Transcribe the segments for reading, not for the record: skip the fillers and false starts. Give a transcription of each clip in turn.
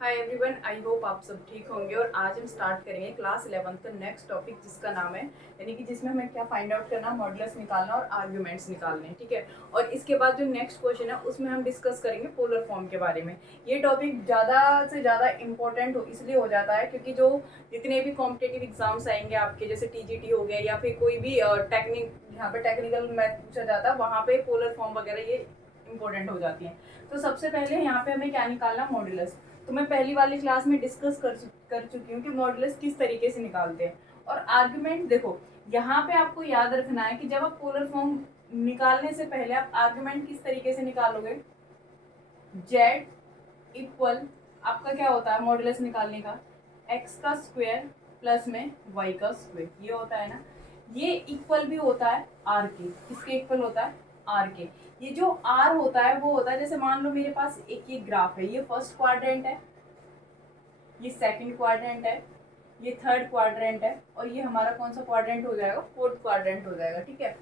Hi everyone, I hope आप सब ठीक होंगे। और आज हम स्टार्ट करेंगे क्लास 11th का नेक्स्ट टॉपिक, जिसका नाम है यानी कि जिसमें हमें क्या फाइंड आउट करना, मॉडुलस निकालना और आर्ग्यूमेंट्स निकालने हैं। ठीक है। और इसके बाद जो नेक्स्ट क्वेश्चन है उसमें हम डिस्कस करेंगे पोलर फॉर्म के बारे में। ये टॉपिक ज़्यादा से ज़्यादा इंपॉर्टेंट इसलिए हो जाता है क्योंकि जो जितने भी कॉम्पिटेटिव एग्जाम्स आएंगे आपके, जैसे टीजीटी हो गया या फिर कोई भी यहाँ पे टेक्निकल मैथ पूछा जाता है, वहाँ पे पोलर फॉर्म वगैरह ये इंपॉर्टेंट हो जाती है। तो सबसे पहले यहाँ पे हमें क्या निकालना, मॉडुलस। तो मैं पहली वाली क्लास में डिस्कस कर चुकी हूँ कि मॉडुलस किस तरीके से निकालते हैं। और आर्ग्यूमेंट देखो, यहाँ पे आपको याद रखना है कि जब आप पोलर फॉर्म निकालने से पहले आप आर्ग्यूमेंट किस तरीके से निकालोगे। जेड इक्वल आपका क्या होता है मॉडुलस निकालने का, एक्स का स्क्वायर प्लस में वाई का स्क्वायर, ये होता है ना। ये इक्वल भी होता है आर के, किसके इक्वल होता है, आर के। ये जो आर होता है वो होता है, जैसे मान लो मेरे पास एक ये ग्राफ है, ये फर्स्ट क्वाड्रेंट है, ये सेकंड क्वाड्रेंट है, ये थर्ड क्वाड्रेंट है, और ये हमारा कौन सा क्वाड्रेंट हो जाएगा, फोर्थ क्वाड्रेंट हो जाएगा। ठीक है।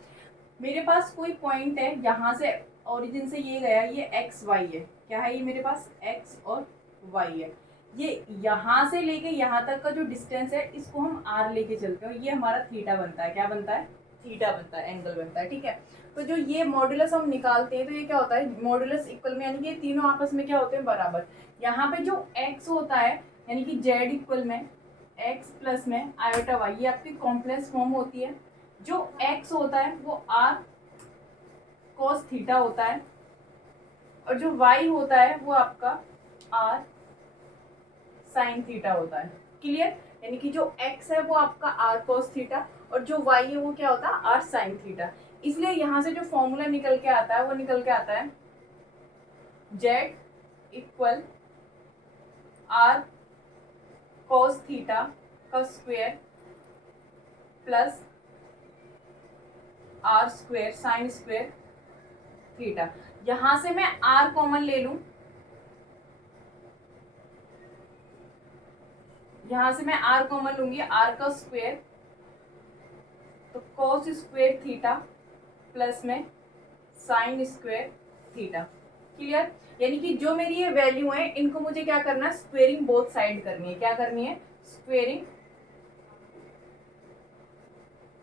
मेरे पास कोई पॉइंट है, यहाँ से ओरिजिन से ये गया, ये एक्स वाई है। क्या है ये मेरे पास, एक्स और वाई है। ये यहाँ से लेके यहाँ तक का जो डिस्टेंस है इसको हम आर लेके चलते हैं, और ये हमारा थीटा बनता है। क्या बनता है, थीटा बनता है, एंगल बनता है। ठीक है। तो जो ये मॉडुलस हम निकालते हैं तो ये क्या होता है, मॉडुलस इक्वल में, यानी कि ये तीनों आपस में क्या होते हैं, बराबर। यहाँ पे जो एक्स होता है यानी कि जेड इक्वल में एक्स प्लस में आयोटा वाई, ये आपकी कॉम्प्लेक्स फॉर्म होती है। जो एक्स होता है वो आर कॉस थीटा होता है, और जो वाई होता है वो आपका आर साइन थीटा होता है। क्लियर। यानी कि जो एक्स है वो आपका आर कॉस थीटा, और जो वाई है वो क्या होता है, आर साइन थीटा। इसलिए यहाँ से जो फॉर्मूला निकल के आता है वो निकल के आता है Z equal R cos theta का square plus R square sine square theta. यहां से मैं आर कॉमन ले लूं, यहां से मैं आर कॉमन लूंगी, आर का स्क्वायर तो कॉस स्क्वायर थीटा प्लस में साइन स्क्वायर थीटा। क्लियर। यानी कि जो मेरी ये वैल्यू है इनको मुझे क्या करना है, स्क्वेयरिंग बोथ साइड करनी है। क्या करनी है, स्क्वेयरिंग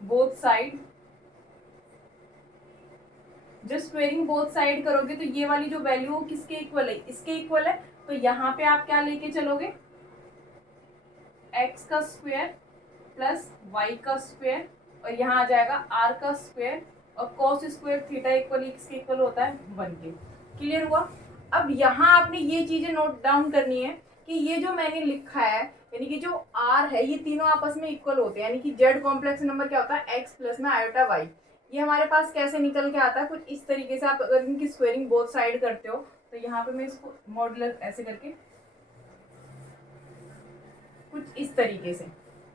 बोथ साइड। जब स्क्वेयरिंग बोथ साइड करोगे तो ये वाली जो वैल्यू हो किसके इक्वल है, इसके इक्वल है। तो यहाँ पे आप क्या लेके चलोगे, एक्स का स्क्वायर प्लस वाई का स्क्वायर, और यहाँ आ जाएगा आर का स्क्वायर, और कॉस स्क्वायर थीटा इक्वल किसके इक्वल होता है, 1 के। क्लियर हुआ। अब यहाँ आपने ये चीजें नोट डाउन करनी है कि ये जो मैंने लिखा है यानी कि जो आर है ये तीनों आपस में इक्वल होते हैं, यानी कि जेड कॉम्प्लेक्स नंबर क्या होता है, एक्स प्लस में आयोटा वाई। ये हमारे पास कैसे निकल के आता है, कुछ इस तरीके से। आप अगर इनकी स्क्वेयरिंग बोथ साइड करते हो तो यहाँ पे मैं इसको मॉडुलस ऐसे करके कुछ इस तरीके से।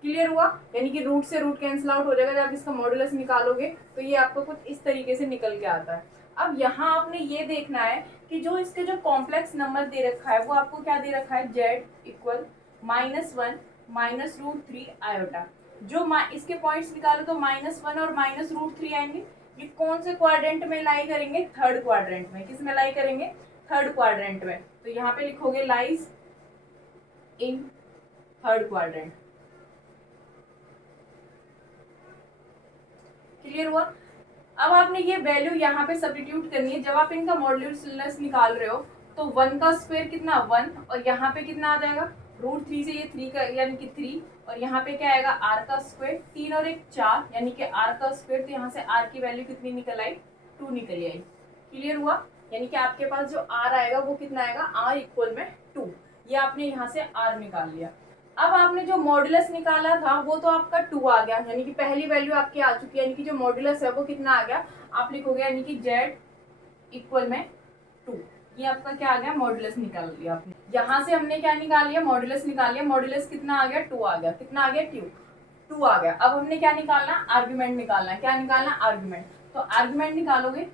क्लियर हुआ। यानी कि रूट से रूट कैंसिल आउट हो जाएगा, जब आप इसका मॉडुलस निकालोगे तो ये आपको कुछ इस तरीके से निकल के आता है। अब यहाँ आपने ये देखना है कि जो इसके जो कॉम्प्लेक्स नंबर दे रखा है वो आपको क्या दे रखा है, जेड इक्वल -1 -√3 आयोटा। जो इसके पॉइंट्स निकालो तो -1 और -√3 आएंगे। ये कौन से क्वाड्रेंट में लाई करेंगे, थर्ड क्वाड्रेंट में। किस में लाई करेंगे, थर्ड क्वाड्रेंट में। तो यहाँ पे लिखोगे lies in third quadrant. Clear हुआ। अब आपने ये वैल्यू यहाँ पे सब्स्टिट्यूट करनी है। जब आप इनका मॉडुलस निकाल रहे हो तो 1 का स्क्वायर कितना, 1, और यहाँ पे कितना आ जाएगा, √3 से ये 3 का यानी कि 3, और यहाँ पे क्या आएगा, आर का स्क्वायर, 3 और 1 4 यानी कि आर का स्क्वायर। तो यहाँ से आर की वैल्यू कितनी निकल आई, 2 निकल आई। क्लियर हुआ। यानी कि आपके पास जो आर आएगा वो कितना आएगा, आर इक्वल में 2। ये आपने यहाँ से आर निकाल लिया। अब आपने जो मॉडुलस निकाला था वो तो आपका 2 आ गया, यानी कि पहली वैल्यू आपकी आ चुकी है। यानी कि जो मॉडुलस है वो कितना आ गया, आप लिखोगे यानी कि जेड इक्वल में 2। ये आपका क्या आ गया, मॉडुलस निकाल लिया आपने। यहाँ से हमने क्या निकाल लिया, मॉडुलस निकाल लिया। मॉडुलस कितना आ गया, 2 आ गया। कितना आ गया, 2 आ गया। अब हमने क्या निकालना, आर्ग्यूमेंट निकालना है। क्या निकालना, आर्ग्यूमेंट। तो आर्ग्यूमेंट निकालोगे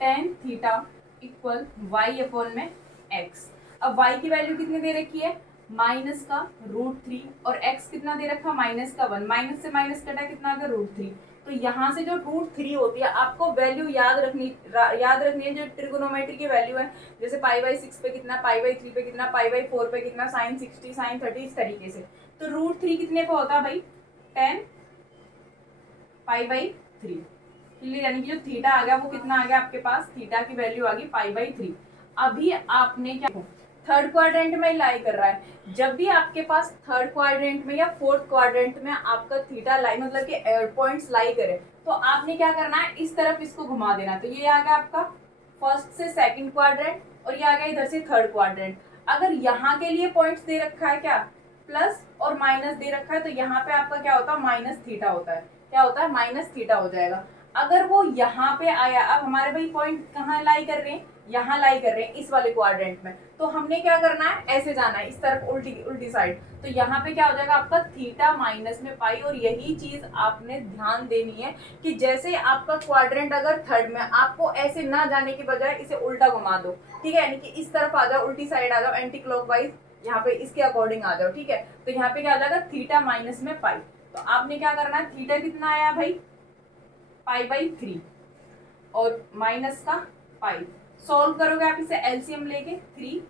tan theta equal y upon में एक्स। अब y की वैल्यू कितनी दे रखी है, माइनस का √3, और x कितना दे रखा, -1। माइनस से माइनस कटा कितना आ गया, √3। तो यहाँ से जो √3 होती है आपको वैल्यू याद रखनी है जो ट्रिगोनोमेट्री की वैल्यू है, जैसे π/6 पे कितना, π/3 पे कितना, π/4 पे कितना, sin60 sin30 इस तरीके से। तो √3 कितने को होता है भाई 10 π/3 क्लियर, यानी कि जो थीटा आ गया वो कितना आ गया आपके पास, थीटा की वैल्यू आ गई π/3। अभी आपने क्या, थर्ड क्वाड्रेंट में लाई कर रहा है, जब भी आपके पास थर्ड क्वाड्रेंट में या फोर्थ क्वाड्रेंट में आपका थीटा लाई मतलब कि पॉइंट्स लाई करे, तो आपने क्या करना है, इस तरफ इसको घुमा देना। तो ये आ गया आपका फर्स्ट से सेकंड क्वाड्रेंट और ये आ गया इधर से थर्ड क्वाड्रेंट। अगर यहाँ के लिए पॉइंट्स दे रखा है क्या, प्लस और माइनस दे रखा है, तो यहाँ पे आपका क्या होता है माइनस थीटा होता है, क्या होता है माइनस थीटा हो जाएगा। अगर वो यहाँ पे आया, अब हमारे भाई पॉइंट कहाँ लाई कर रहे हैं, यहाँ लाई कर रहे हैं इस वाले क्वाड्रेंट में, तो हमने क्या करना है, ऐसे जाना है इस तरफ उल्टी साइड। तो यहाँ पे क्या हो जाएगा आपका थीटा माइनस में पाई। और यही चीज आपने ध्यान देनी है कि जैसे आपका क्वाड्रेंट अगर थर्ड में, आपको ऐसे ना जाने की बजाय इसे उल्टा घुमा दो, ठीक है, यानी कि इस तरफ आ जाओ, उल्टी साइड आ जाओ, एंटी क्लॉकवाइज यहाँ पे इसके अकॉर्डिंग आ जाओ, ठीक है। तो यहाँ पे क्या आ जाएगा थीटा माइनस में पाई। तो आपने क्या करना है, थीटा कितना आया भाई π/3 और माइनस का पाई, सॉल्व करोगे आप इसे एलसीएम लेके, 3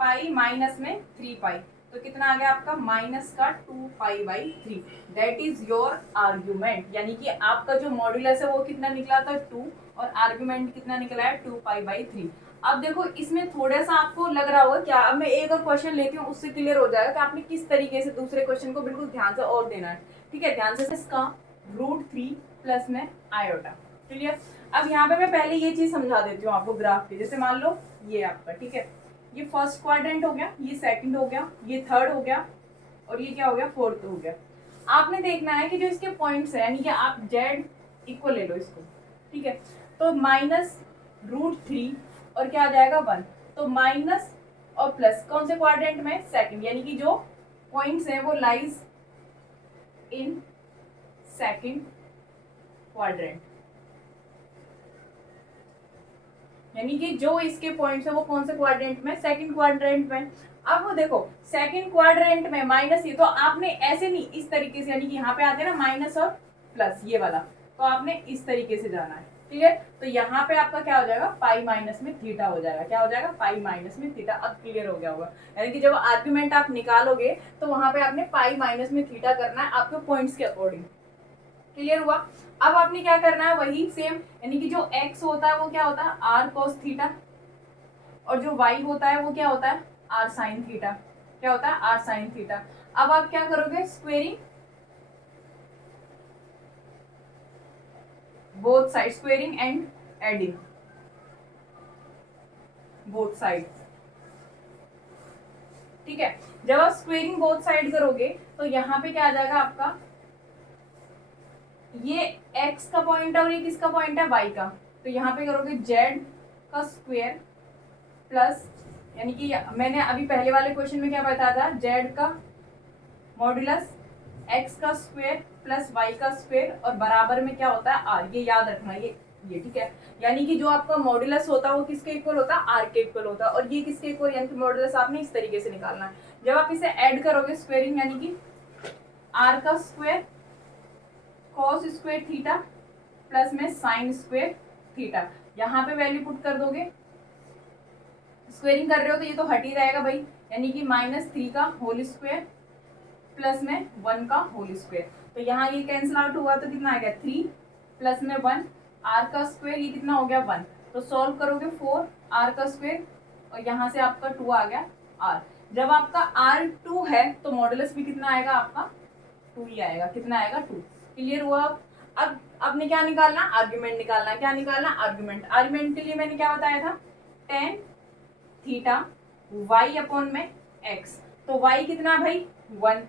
पाई माइनस में 3 पाई, तो कितना आ गया आपका माइनस का 2 π/3। दैट इज योर आर्ग्यूमेंट, यानी कि आपका जो मॉड्यूलस है वो कितना निकला था 2 और आर्ग्यूमेंट कितना निकला है 2 π/3। अब देखो इसमें थोड़ा सा आपको लग रहा होगा क्या, अब मैं एक और क्वेश्चन लेती हूँ उससे क्लियर हो जाएगा कि आपने किस तरीके से दूसरे क्वेश्चन को बिल्कुल ध्यान से और देना है, ठीक है। ध्यान से, इसका √3 प्लस में आयोटा, क्लियर। अब यहाँ पे मैं पहले ये चीज समझा देती हूँ आपको ग्राफ पे। जैसे मान लो ये आपका, ठीक है, ये फर्स्ट क्वाड्रेंट हो गया, ये सेकंड हो गया, ये थर्ड हो गया और ये क्या हो गया फोर्थ हो गया। आपने देखना है कि जो इसके पॉइंट्स है, यानी कि आप जेड इक्वल ले लो इसको, ठीक है, तो माइनस √3 और क्या आ जाएगा 1, तो माइनस और प्लस कौन से क्वाड्रेंट में, सेकंड, यानी कि जो पॉइंट्स हैं वो लाइज इन सेकंड क्वाड्रेंट, यानी कि जो इसके पॉइंट्स है वो कौन से क्वाड्रेंट में, सेकंड क्वाड्रेंट में। अब वो देखो सेकंड क्वाड्रेंट में माइनस, ये तो आपने ऐसे नहीं, इस तरीके से, यानी कि यहाँ पे आते हैं ना माइनस और प्लस ये वाला, तो आपने इस तरीके से जाना है, क्लियर। तो यहाँ पे आपका क्या हो जाएगा पाई माइनस में थीटा हो जाएगा, क्या हो जाएगा पाई माइनस में थीटा। अब क्लियर हो गया होगा, यानी कि जब आर्ग्यूमेंट आप निकालोगे तो वहां पे आपने पाई माइनस में थीटा करना है आपके पॉइंट्स के अकॉर्डिंग, क्लियर हुआ। अब आपने क्या करना है वही सेम, यानी कि जो x होता है वो क्या होता है r cos थीटा और जो y होता है वो क्या होता है r sin थीटा, क्या होता है r sin थीटा। अब आप क्या करोगे, squaring both side, squaring and adding both side, ठीक है। जब आप स्क्वेयरिंग बोथ साइड करोगे तो यहाँ पे क्या आ जाएगा आपका, ये x का पॉइंट है और ये किसका पॉइंट है y का, तो यहाँ पे करोगे z का स्क्वायर प्लस, यानी कि मैंने अभी पहले वाले क्वेश्चन में क्या बताया था, z का मॉड्यूलस x का स्क्वायर प्लस y का स्क्वायर और बराबर में क्या होता है r, ये याद रखना, ये ठीक है। यानी कि जो आपका मॉड्यूलस होता है वो किसके इक्वल होता है, r के इक्वल होता है, और ये किसके इक्वल, यानी कि मॉड्यूलस आपने इस तरीके से निकालना है। जब आप इसे ऐड करोगे स्क्वेयरिंग, यानी कि r का square cos square theta plus में साइन स्क्वायर थीटा, यहाँ पे वैल्यू पुट कर दोगे, स्क्वेयरिंग कर रहे हो तो ये तो हट ही रहेगा भाई, यानी कि -3 का होल स्क्वायर प्लस में 1 का होल स्क्वायर, तो यहाँ ये कैंसिल आउट हुआ तो कितना आ गया 3 प्लस में 1 r का स्क्वायर, ये कितना हो गया 1, तो सॉल्व करोगे 4 r का स्क्वायर और यहाँ से आपका 2 आ गया r। जब आपका r 2 है तो मॉडुलस भी कितना आएगा आपका 2 ही आएगा, कितना आएगा 2, क्लियर हुआ। अब आपने क्या निकालना, आर्ग्यूमेंट निकालना, क्या निकालना आर्ग्यूमेंट। आर्ग्यूमेंट के लिए मैंने क्या बताया था, tan थीटा y अपॉन में x, तो y कितना भाई 1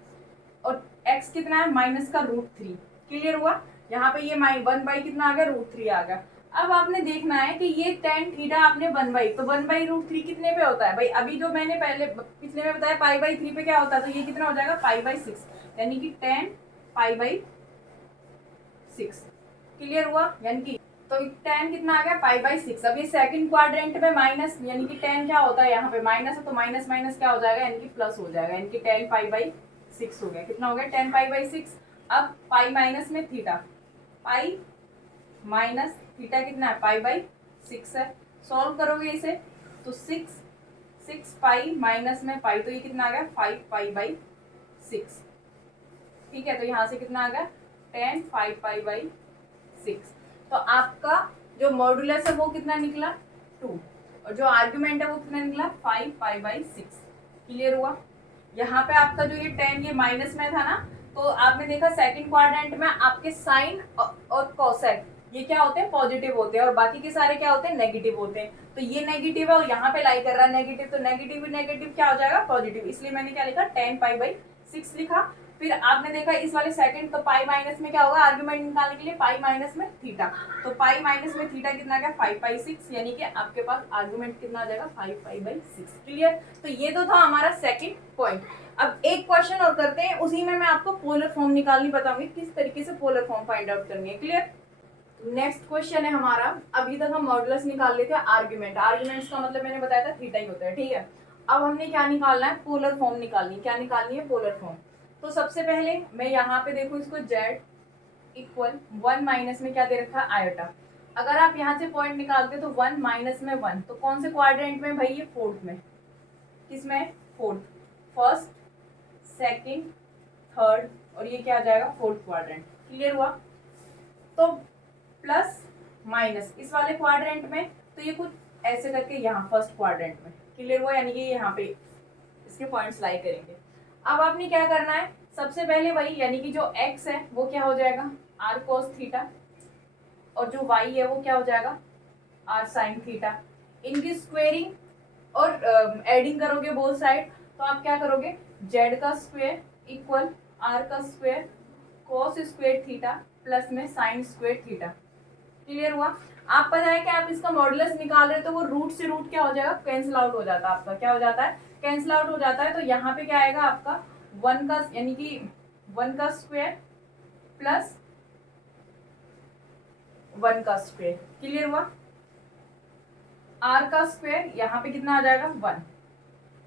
और x कितना है माइनस का √3, क्लियर हुआ। यहाँ पे ये 1/, कितना आ गया √3 आ गया। अब आपने देखना है कि ये tan थीटा आपने 1/, तो 1/√3 कितने पे होता है भाई, अभी जो मैंने पहले पिछले में बताया π/3 पे क्या होता है, तो ये कितना हो जाएगा π/6, यानी कि tan π/6, क्लियर हुआ। यानी कि तो tan कितना आ गया π/6। अब ये सेकंड क्वाड्रेंट में माइनस, यानी कि tan क्या होता है, यहाँ पे माइनस है तो माइनस माइनस क्या हो जाएगा, यानी कि प्लस हो जाएगा, यानी कि tan π/6 हो गया, कितना हो गया tan π/6। अब पाई माइनस में थीटा, पाई माइनस थीटा कितना है, पाई बाई 6 है। सॉल्व करोगे इसे तो 6 पाई माइनस में पाई, तो ये कितना आ गया 5 पाई बाई 6। ठीक है, तो यहाँ से कितना आ गया 10 5 पाई बाई 6। तो आपका जो मॉडुलस है वो कितना निकला 2, और जो आर्ग्यूमेंट है वो कितना निकला 5 पाई बाई 6। क्लियर हुआ। यहाँ पे आपका जो ये 10 ये माइनस में था ना, तो आपने देखा सेकंड क्वाड्रेंट में आपके साइन और कोसेक ये क्या होते हैं, पॉजिटिव होते हैं, और बाकी के सारे क्या होते हैं, नेगेटिव होते हैं। तो ये नेगेटिव है और यहाँ पे लाई कर रहा है नेगेटिव, तो नेगेटिव नेगेटिव क्या हो जाएगा, पॉजिटिव। इसलिए मैंने क्या लिखा 10 पाई बाई 6 लिखा। फिर आपने देखा इस वाले सेकंड, तो पाई माइनस में क्या होगा, आर्ग्यूमेंट निकालने के लिए पाई माइनस में थीटा, तो पाई माइनस में थीटा कितना आ गया 5 पाई 6, यानी कि आपके पास आर्ग्यूमेंट कितना आ जाएगा 5 पाई बाई 6। क्लियर। तो ये तो था हमारा सेकंड पॉइंट। अब एक क्वेश्चन और करते हैं, उसी में मैं आपको पोलर फॉर्म निकालनी बताऊंगी, किस तरीके से पोलर फॉर्म फाइंड आउट करनी है। क्लियर। नेक्स्ट क्वेश्चन है हमारा, अभी तक हम मॉडुलस निकाल लेते हैं आर्ग्यूमेंट। आर्ग्यूमेंट्स का मतलब मैंने बताया था थीटा ही होता है। ठीक है, अब हमने क्या निकालना है, पोलर फॉर्म निकालनी। क्या निकालनी है, पोलर फॉर्म। तो सबसे पहले मैं यहाँ पे देखूँ इसको z इक्वल 1 माइनस में क्या दे रखा है, आयोटा। अगर आप यहाँ से पॉइंट निकालते तो 1 माइनस में 1, तो कौन से क्वाड्रेंट में भाई, ये फोर्थ में। किस में, फोर्थ। फर्स्ट सेकंड थर्ड, और ये क्या आ जाएगा फोर्थ क्वाड्रेंट। क्लियर हुआ। तो प्लस माइनस इस वाले क्वाड्रेंट में, तो ये कुछ ऐसे करके यहाँ फर्स्ट क्वाड्रेंट में। क्लियर हुआ, यानी कि यहाँ पे इसके पॉइंट्स लाई करेंगे। अब आपने क्या करना है, सबसे पहले वही, यानी कि जो x है वो क्या हो जाएगा r cos थीटा, और जो y है वो क्या हो जाएगा r sin थीटा। इनकी स्क्वेयरिंग और एडिंग करोगे बोथ साइड, तो आप क्या करोगे, z का स्क्वायर इक्वल r का square cos square theta plus में sin स्क्वायर थीटा। क्लियर हुआ। आप पता है कि आप इसका मॉडुलस निकाल रहे हो, तो वो रूट से रूट क्या हो जाएगा, कैंसिल आउट हो जाता है। आपका क्या हो जाता है, कैंसिल आउट हो जाता है। तो यहाँ पे क्या आएगा आपका 1 का, यानी कि 1 का स्क्वायर प्लस 1 का स्क्वायर। क्लियर हुआ। r का स्क्वायर यहाँ पे कितना आ जाएगा 1।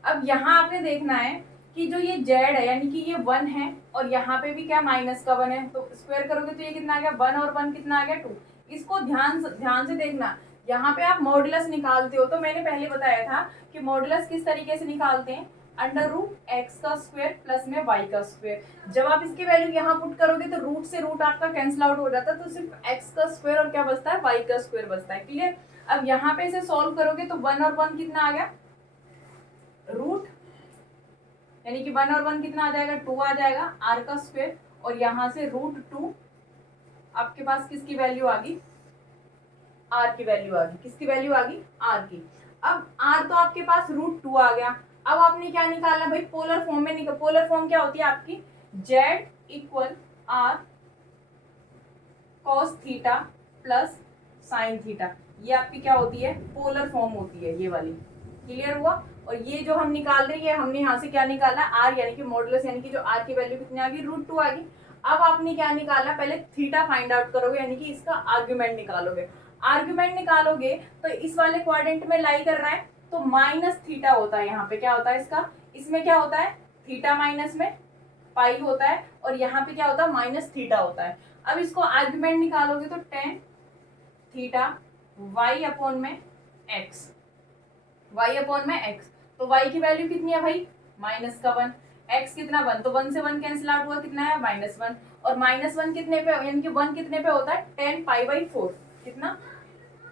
अब यहाँ आपने देखना है कि जो ये z है, यानी कि ये 1 है, और यहाँ पे भी क्या माइनस का 1 है, तो स्क्वायर करोगे तो ये कितना आ गया 1, और 1 कितना आ गया 2। इसको ध्यान से देखना। यहाँ पे आप मॉडुलस निकालते हो, तो मैंने पहले बताया था कि मॉडुलस किस तरीके से निकालते हैं, अंडर रूट एक्स का स्क्वायर प्लस में वाई का स्क्वायर। जब आप इसकी वैल्यू यहाँ पुट करोगे तो रूट से रूट आपका कैंसिल आउट हो जाता है, तो सिर्फ एक्स का स्क्वायर और क्या बचता है, वाई का स्क्वायर बचता है। क्लियर। अब यहाँ पे इसे सॉल्व करोगे तो 1 और 1 कितना आ गया, रूट, यानी कि 1 और 1 कितना आ जाएगा 2 आ जाएगा, r का स्क्वायर, और यहाँ से √2 आपके पास किसकी वैल्यू आ गई, r की वैल्यू आ गई। किसकी वैल्यू आ गई, r की। अब r तो आपके पास √2 आ गया। अब आपने क्या निकालना भाई, पोलर फॉर्म में निकाल। पोलर फॉर्म क्या होती है आपकी, z equal r cos theta plus sine theta. ये आपकी क्या होती है, पोलर फॉर्म होती है ये वाली। क्लियर हुआ। और ये जो हम निकाल रहे हैं, हमने यहाँ से क्या निकाला, r, यानी कि मॉडुलस, यानी कि जो r की वैल्यू कितनी आ गई, √2 आ गई। अब आपने क्या निकाला, पहले थीटा फाइंड आउट करोगे, यानी कि इसका आर्ग्यूमेंट निकालोगे। आर्ग्यूमेंट निकालोगे तो इस वाले क्वाड्रेंट में लाई कर रहा है, तो माइनस थीटा होता है। यहाँ पे क्या होता है इसका, इसमें क्या होता है, थीटा माइनस में पाई होता है, और यहाँ पे क्या होता है, माइनस थीटा होता है। अब इसको आर्ग्यूमेंट निकालोगे तो tan थीटा y अपॉन में x, y अपॉन में x, तो y की वैल्यू कितनी है भाई, माइनस का 1, x कितना 1, तो 1 से 1 कैंसिल आउट हुआ, कितना है -1, और -1 कितने पे, यानी कि 1 कितने पे होता है, tan पाई बाई 4। कितना,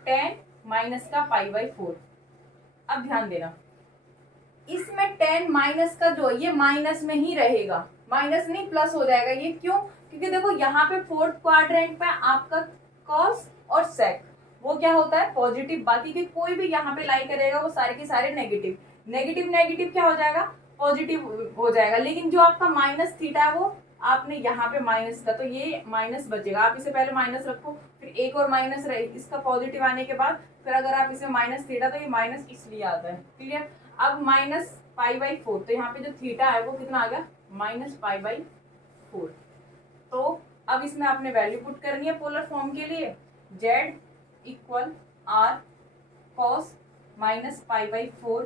tan माइनस का पाई बाई 4। अब ध्यान देना, इसमें tan माइनस का जो, ये माइनस में ही रहेगा, माइनस नहीं प्लस हो जाएगा। ये क्यों, क्योंकि देखो यहाँ पे फोर्थ क्वाड्रेंट पे आपका कॉस और सेक वो क्या होता है, पॉजिटिव। बाकी के कोई भी यहाँ पे लाई करेगा वो सारे के सारे नेगेटिव। नेगेटिव नेगेटिव क्या हो जाएगा, पॉजिटिव हो जाएगा। लेकिन जो आपका माइनस थीटा है वो आपने यहाँ पे माइनस का, तो ये माइनस बचेगा। आप इसे पहले माइनस रखो, फिर एक और माइनस रहे, इसका पॉजिटिव आने के बाद फिर अगर आप इसे माइनस थीटा, तो ये माइनस इसलिए आता है। क्लियर। अब माइनस पाई बाई 4, तो यहाँ पे जो थीटा है वो कितना आ गया, माइनस पाई बाई 4। तो अब इसमें आपने वैल्यू पुट करनी है पोलर फॉर्म के लिए, z equal r cos minus pi by 4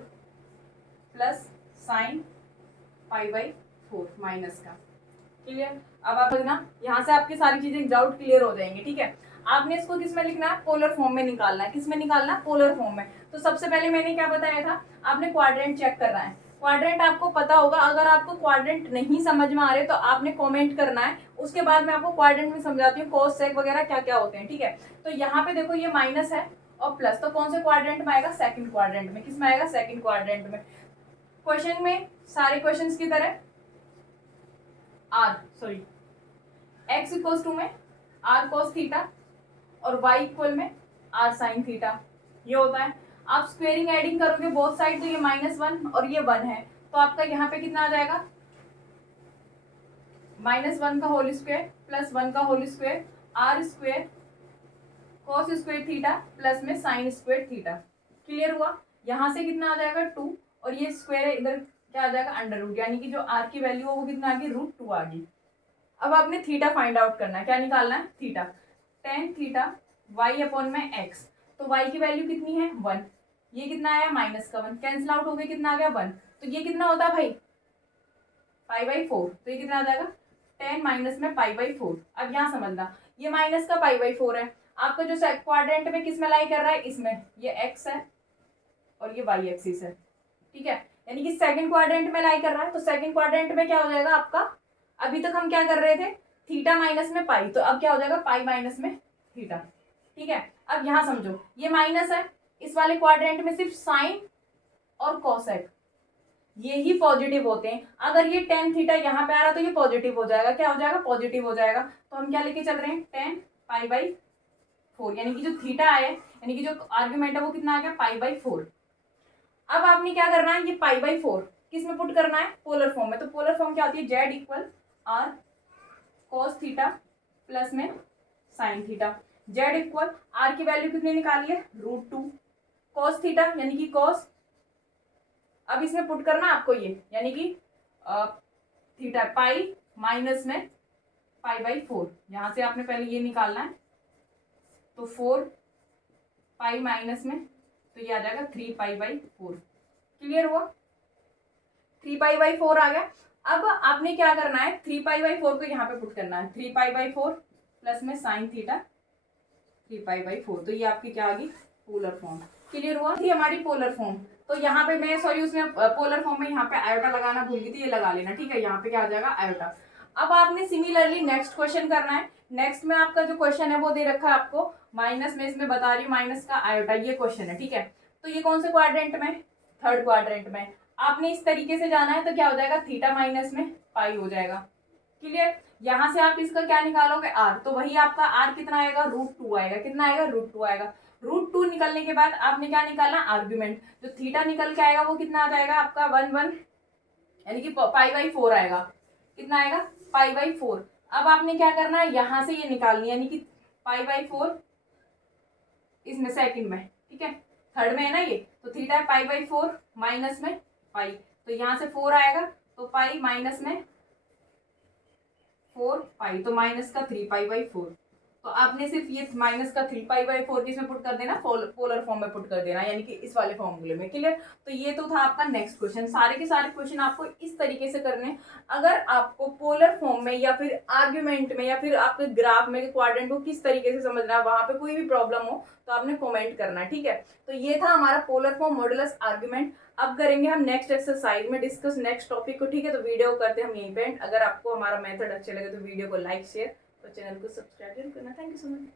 plus sine pi by 4 minus का। क्लियर। अब आप ना यहाँ से आपकी सारी चीजें डाउट क्लियर हो जाएंगे, ठीक है। आपने इसको किस में लिखना है, पोलर फॉर्म में निकालना है। किस में निकालना है, पोलर फॉर्म में। तो सबसे पहले मैंने क्या बताया था, आपने क्वाड्रेंट चेक करना है। क्वाड्रेंट आपको पता होगा, अगर आपको क्वाड्रेंट नहीं समझ में आ रहे तो आपने कमेंट करना है, उसके बाद मैं आपको क्वाड्रेंट में समझाती हूँ कॉस सेक वगैरह क्या क्या होते हैं, ठीक है। तो यहाँ पे देखो ये माइनस है और प्लस, तो कौन से क्वाड्रेंट में आएगा, सेकंड क्वाड्रेंट में। किस में आएगा, सेकंड क्वाड्रेंट में। क्वेश्चन में सारे क्वेश्चंस की तरह एक्स इक्वल टू में आर कॉस थीटा और y इक्वल में आर साइन थीटा, ये होता है। आप स्क्वेयरिंग एडिंग करोगे बोथ साइड, तो ये -1 और ये 1 है, तो आपका यहाँ पे कितना आ जाएगा, -1 का होल स्क्वायर प्लस 1 का whole square r square cos square theta plus में साइन स्क्वायर थीटा। क्लियर हुआ। यहाँ से कितना आ जाएगा 2 और ये स्क्वायर है, इधर क्या आ जाएगा अंडर रूट, यानी कि जो आर की वैल्यू हो वो कितना आ गई, √2 आ गई। अब आपने थीटा फाइंड आउट करना है, क्या निकालना है, theta. tan theta y upon में x, तो y की वैल्यू कितनी है 1, ये कितना आया -1, कैंसिल आउट हो गया, कितना आ गया 1, तो ये कितना होता है भाई π/4, तो ये कितना आ जाएगा tan माइनस में π/4। अब यहाँ समझना, ये माइनस का π/4 है, आपका जो क्वाड्रेंट में किस में लाई कर रहा है, इसमें, ये x है और ये y एक्सिस है, ठीक है। यानी कि सेकंड क्वाड्रेंट में लाई कर रहा है, तो सेकंड क्वाड्रेंट में क्या हो जाएगा आपका, अभी तक हम क्या कर रहे थे, थीटा माइनस में पाई, तो अब क्या हो जाएगा पाई माइनस में थीटा, ठीक है। अब यहाँ समझो, ये माइनस है, इस वाले क्वाड्रेंट में सिर्फ साइन और कोसेक ये ही पॉजिटिव होते हैं। अगर ये tan थीटा यहाँ पे आ रहा तो ये पॉजिटिव हो जाएगा, क्या हो जाएगा, पॉजिटिव हो जाएगा। तो हम क्या लेके चल रहे हैं, tan π/4, यानी कि जो थीटा आया, यानी कि जो आर्ग्यूमेंट है वो कितना आ गया, π/4। अब आपने क्या करना है, ये π/4 किस में पुट करना है, पोलर फॉर्म में। तो पोलर फॉर्म क्या होती है, z equal R cos theta plus में sine theta. z equal R की वैल्यू कितनी निकाली है, √2, कॉस थीटा यानी कि कॉस, अब इसमें पुट करना आपको ये, यानी कि थीटा पाई माइनस में π/4, यहाँ से आपने पहले ये निकालना है, तो 4 पाई माइनस में, तो ये आ जाएगा 3π/4। क्लियर हुआ, 3π/4 आ गया। अब आपने क्या करना है, 3π/4 को यहाँ पे पुट करना है, 3π/4 प्लस में साइन थीटा 3π/4, तो ये आपकी क्या आ गई, पोलर फॉर्म। क्लियर हुआ, थी हमारी पोलर फॉर्म। तो यहाँ पे मैं सॉरी उसमें पोलर फॉर्म में यहाँ पे आयोटा लगाना भूल गई थी, ये लगा लेना, ठीक है। यहाँ पे क्या आ जाएगा, आयोटा। अब आपने सिमिलरली नेक्स्ट क्वेश्चन करना है। नेक्स्ट में आपका जो क्वेश्चन है वो दे रखा है आपको माइनस में, इसमें बता रही हूँ माइनस का आयोटा, ये क्वेश्चन है, ठीक है। तो ये कौन से क्वाड्रेंट में, थर्ड क्वाड्रेंट में। आपने इस तरीके से जाना है, तो क्या हो जाएगा, थीटा माइनस में पाई हो जाएगा। क्लियर। यहाँ से आप इसका क्या निकालोगे, आर, तो वही आपका आर कितना आएगा, √2 आएगा। कितना आएगा, √2 आएगा। √2 निकलने के बाद आपने क्या निकालना, आर्ग्यूमेंट। जो थीटा निकल के आएगा वो कितना आ जाएगा आपका 1 यानी कि π/4 आएगा। कितना आएगा, π/4। अब आपने क्या करना है, यहाँ से ये निकालनी है, यानी कि π/4 इसमें सेकंड में, ठीक है, थर्ड में है ना ये, तो थीटा है π/4 माइनस में पाई, तो यहाँ से 4 आएगा, तो पाई माइनस में 4 पाई, तो माइनस का 3π/4। तो आपने सिर्फ ये माइनस का 3π/4 किसमें पुट कर देना, पोलर फॉर्म में पुट कर देना, यानी कि इस वाले फॉर्मूले में। क्लियर। तो ये तो था आपका नेक्स्ट क्वेश्चन। सारे के सारे क्वेश्चन आपको इस तरीके से करने। अगर आपको पोलर फॉर्म में या फिर आर्ग्यूमेंट में या फिर आपके ग्राफ में क्वाड्रेंट को किस तरीके से समझना है, वहां पे कोई भी प्रॉब्लम हो तो आपने कॉमेंट करना है, ठीक है। तो ये था हमारा पोलर फॉर्म मॉडुलस आर्ग्यूमेंट। अब करेंगे हम नेक्स्ट एक्सरसाइज में डिस्कस नेक्स्ट टॉपिक को, ठीक है। तो वीडियो करते हैं हम यहीं पे। अगर आपको हमारा मेथड अच्छे लगे तो वीडियो को लाइक शेयर और चैनल को सब्सक्राइब करना। Thank you so much.